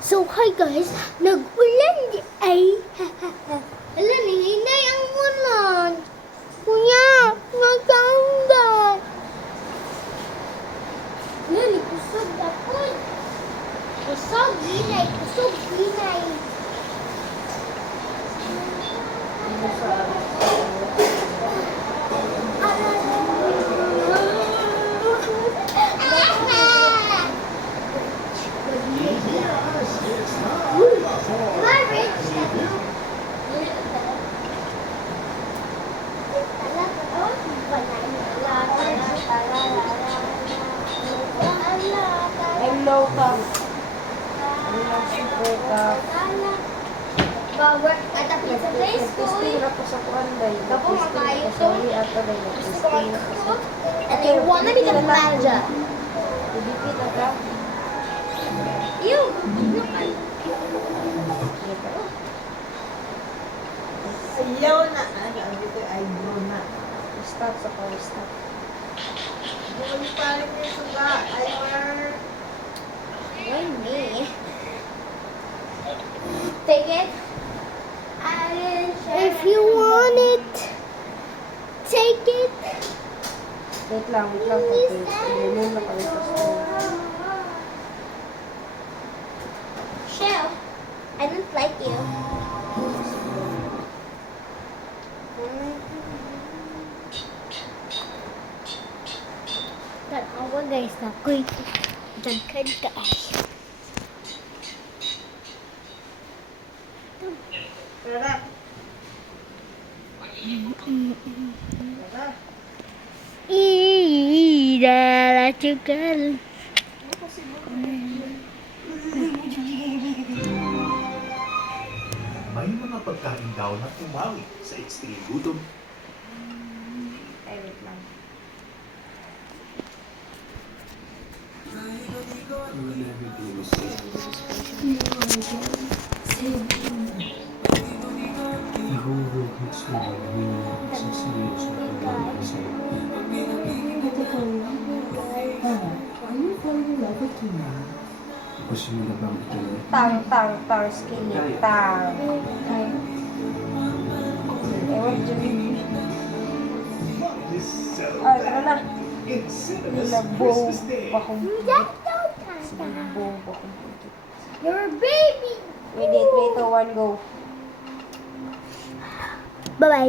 So, hi guys, nag-ulan ay, ala, nanginay ang ulan. Kuya, nagtanggal. Lali, kusog ako. Kusog, ginay, kusog, ginay. Hello, Kap. Hello, super Kap. At the pizza place, Testing na po sa kuanday. Tapos makayo to. Sorry, ato na yung gusto ko testing na po sa... mag-cook, and I wanna be the manager. Ibipit na ka. You! Ayaw na. Ano, dito ay bro na. Stop sa power stop. Bumalik pa rin yung suga. Ayaw. Why me? Take it. If you want it, take it. Wait lang po. Ililin na kami sa school. Shell, I don't like you. Tanawa guys, ako'y dagkan guys. Tara. Tara. Dala chukal. May mga pagkain daw na tumawi sa extreme gutom. Ay, wait lang. Gusto mo na bang ituloy? Tang, skinny, tang. Ewan dyan. Ay, tara na. Nilabong bakong Sinabong bakong Your baby. Wait, 3, 2, 1, go. Bye bye.